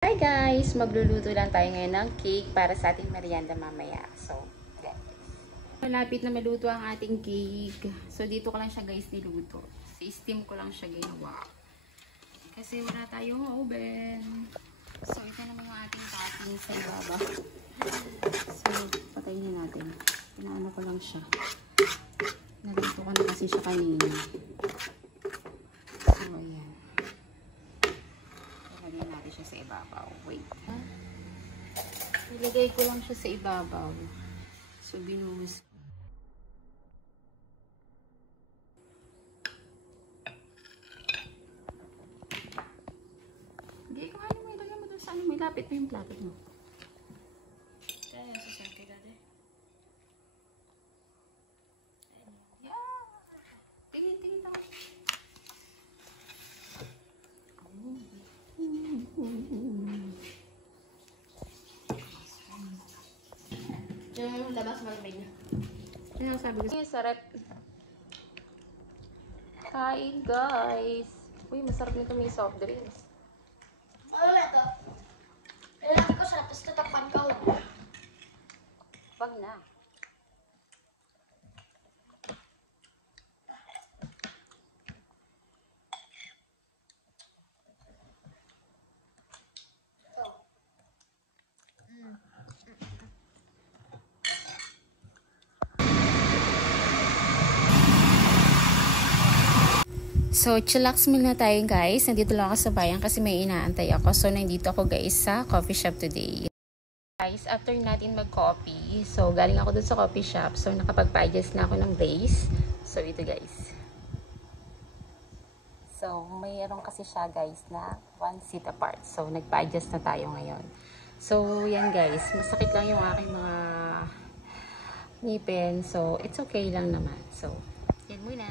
Hi guys! Magluluto lang tayo ngayon ng cake para sa ating merienda mamaya. So, ayan. Malapit na maluto ang ating cake. So, dito ko lang siya guys niluto. Si-steam ko lang siya ginawa. Kasi wala tayong oven. So, ito naman yung ating topping sa baba. So, patayin natin. Pinaano ko lang siya. Naluto ko na kasi siya kanina. So, ayan. Ilagay natin siya sa ibabaw. Wait. Ilagay ko lang siya sa ibabaw. So, binuhos. Hindi ko ano mo. Ilagay mo doon sa ano. May lapit mo yung plato mo. Kaya sa sente ka din. Yeah! Tingin tayo. Yung labas malamig na. Ano sabi ko? Sarap. Kain guys. Uy, masarap nito may soft drinks. Ano na ito? Lalaki ko sarap, tapos tatakpan ka. Wag na. So, chillax muna tayo guys. Nandito lang ako sa bayan kasi may inaantay ako. So, nandito ako guys sa coffee shop today. Guys, after natin mag-coffee, so galing ako dun sa coffee shop. So, nakapag-adjust na ako ng base. So, ito guys. So, mayroon kasi siya guys na 1 seat apart. So, nagpa-adjust na tayo ngayon. So, yan guys. Masakit lang yung aking mga ngipin. So, it's okay lang naman. So, yan muna.